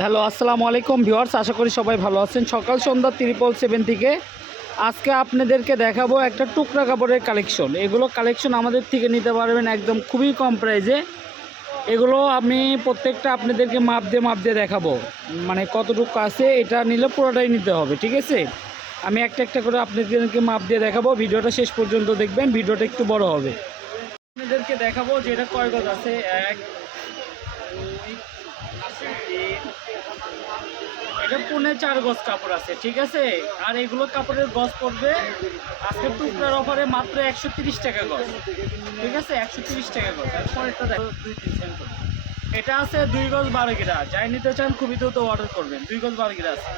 Hello, আসসালামু আলাইকুম viewers, আশা করি সবাই ভালো আছেন। সকাল সন্ধ্যা 777 থেকে আজকে আপনাদেরকে দেখাবো একটা টুকরা কাপড়ের কালেকশন। এগুলো কালেকশন আমাদের থেকে নিতে পারবেন একদম খুবই কম প্রাইসে। এগুলো আমি প্রত্যেকটা আপনাদেরকে মাপ দিয়ে দেখাবো, মানে কতটুকু আছে এটা নিলে পুরোটাই নিতে হবে, ঠিক আছে? আমি একটা একটা করে আপনাদেরকে মাপ দিয়ে দেখাবো। ভিডিওটা শেষ পর্যন্ত দেখবেন, ভিডিওটা একটু বড় হবে। আপনাদেরকে দেখাবো যে এটা কয় গজ আছে। 1 2 3, এটা 4.5 গজ কাপড় আছে, ঠিক আছে? আর এগুলো কাপড়ের গজ পড়বে আজকে টুকরার অফারে মাত্র 130 টাকা গজ, ঠিক আছে? 130 টাকা গজ। পরেরটা দেখো 2-3 সেন্ট করে। এটা আছে 2 গজ 12 গিরা। যাই নিতে চান খুবই দ্রুত অর্ডার করবেন। 2 গজ 12 গিরা আছে।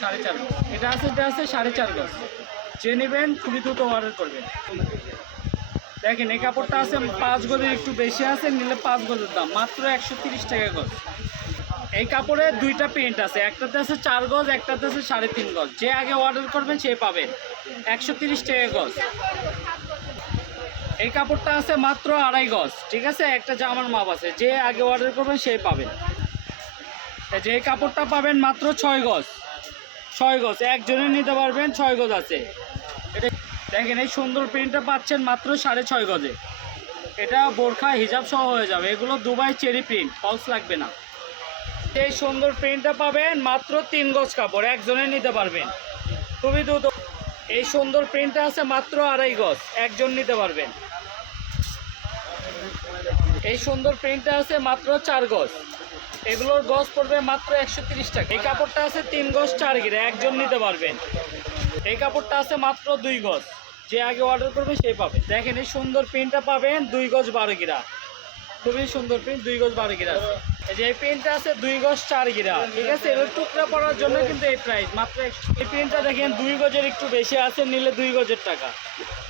সাড়ে 4 গজ এটা আছে 4.5 গজ। যে নেবেন খুবই দ্রুত অর্ডার করবেন। দেখেন এই কাপড়টা আছে 5 গজের একটু বেশি আছে, নিলে 5 গজের দাম মাত্র 130 টাকা গজ। এই কাপড়ে দুইটা প্রিন্ট আছে, একটাতে আছে 4 গজ, একটাতে আছে 3.5 গজ। যে আগে অর্ডার করবেন সে পাবেন 130 টাকা গজ। এই কাপড়টা আছে মাত্র 2.5 গজ, ঠিক আছে? একটা জামার মাপ আছে, যে আগে অর্ডার করবেন সেই পাবেন। যে এই কাপড়টা পাবেন মাত্র 6 গজ, 6 গজ একজনে নিতে পারবেন। 6 গজ আছে এটা। দেখেন এই সুন্দর প্রিন্টটা পাচ্ছেন মাত্র 6.5 গজে। এটা বোরখা হিজাব সহ হয়ে যাবে। এগুলো দুবাই চেরি প্রিন্ট, ফলস লাগবে না। এই সুন্দর প্রিন্টটা পাবেন মাত্র 3 গজ কাপড়, একজনে নিতে পারবেন খুবই দ্রুত। এই সুন্দর প্রিন্টটা আছে মাত্র 2.5 গজ, একজন নিতে পারবেন। এই সুন্দর প্রিন্টটা আছে মাত্র 4 গজ, এগুলোর গজ পড়বে মাত্র 130 টাকা। এই কাপড়টা আছে 3 গজ 4 গিরা, একজন নিতে পারবেন। এই কাপড়টা আছে মাত্র 2 গজ, যে আগে অর্ডার করবে সেই পাবে। দেখেন এই সুন্দর প্রিন্টটা পাবেন 2 গজ 12 গিরা, খুবই সুন্দর প্রিন্ট। 2 গজ 12 গিরা আছে। এই যে এই প্রিন্টটা আছে 2 গজ 4 গিরা, ঠিক আছে? এবার টুকরা পরার জন্য কিন্তু এই প্রাইস মাত্র। এই প্রিন্টটা দেখেন 2 গজের একটু বেশি আছে, নিলে 2 গজের টাকা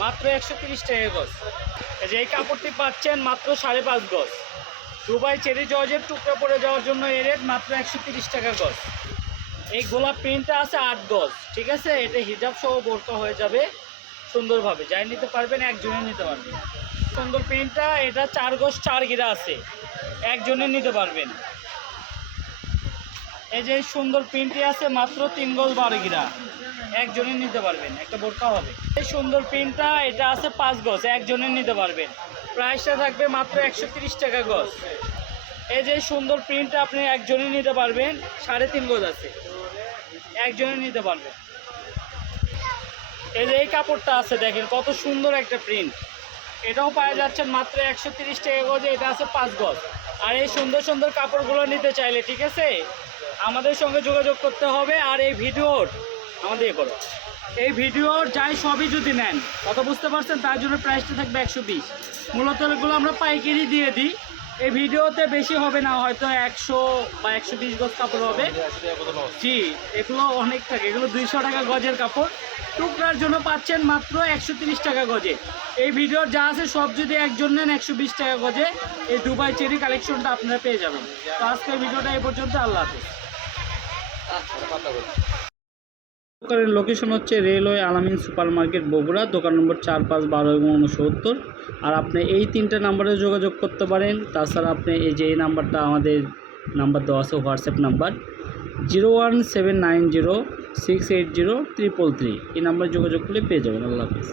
মাত্র 130 টাকা গজ। এই যে এই কাপড়টি পাচ্ছেন মাত্র 5.5 গজ, দুবাই চেরি জর্জের টুকরা পরে যাওয়ার জন্য এই রেট মাত্র 130 টাকা গজ। এই গোলাপ প্রিন্টটা আছে 8 গজ, ঠিক আছে? এটা হিজাব সহ বোরকা হয়ে যাবে সুন্দরভাবে। যাই নিতে পারবেন, একজনে নিতে পারবেন। সুন্দর প্রিন্টটা এটা 4 গজ 4 গিরা আছে, একজনে নিতে পারবেন। এই যে সুন্দর প্রিন্টটি আছে মাত্র 3 গজ 12 গিরা, একজনে নিতে পারবেন, একটা বোরকা হবে। এই সুন্দর প্রিন্টটা এটা আছে 5 গজ, একজনে নিতে পারবেন। প্রাইসটা থাকবে মাত্র 130 টাকা গজ। এই যে সুন্দর প্রিন্টটা আপনি একজনে নিতে পারবেন, 3.5 গজ আছে, একজনে নিতে পারবেন। এই যে এই কাপড়টা আছে, দেখেন কত সুন্দর একটা প্রিন্ট। এটাও পাওয়া যাচ্ছেন মাত্র 130 টাকা গজে। এটা আছে 5 গজ। আর এই সুন্দর সুন্দর কাপড়গুলো নিতে চাইলে, ঠিক আছে, আমাদের সঙ্গে যোগাযোগ করতে হবে। আর এই ভিডিওর আমাদের করো, এই ভিডিওর যাই সবই যদি নেন, কত বুঝতে পারছেন, তার জন্য প্রাইসটা থাকবে 120। মূলত এগুলো আমরা পাইকারি দিয়ে দিই। এই ভিডিওতে বেশি হবে না, হয়তো 100 বা 120 গজ কাপড় হবে। জি, এগুলো অনেক থাকে, এগুলো 200 টাকা গজের কাপড়। টুকরার জন্য পাচ্ছেন মাত্র 130 টাকা গজে। এই ভিডিওর যা আছে সব যদি একজন নেন 120 টাকা গজে এই দুবাই চেরি কালেকশনটা আপনারা পেয়ে যাবেন। তো আজকের ভিডিওটা এই পর্যন্ত। আল্লাহ হাফেজ। দোকানের লোকেশন হচ্ছে রেলওয়ে আলামিন সুপার মার্কেট বগুড়া, দোকান নম্বর 4, 5, 12 এবং 69। আর আপনি এই 3টে নাম্বারে যোগাযোগ করতে পারেন। তাছাড়া আপনি এই যে এই নাম্বারটা আমাদের নাম্বার দেওয়া আছে, হোয়াটসঅ্যাপ নাম্বার 01790680333, এই নাম্বারে যোগাযোগ করলে পেয়ে যাবেন। আল্লাহ হাফেজ।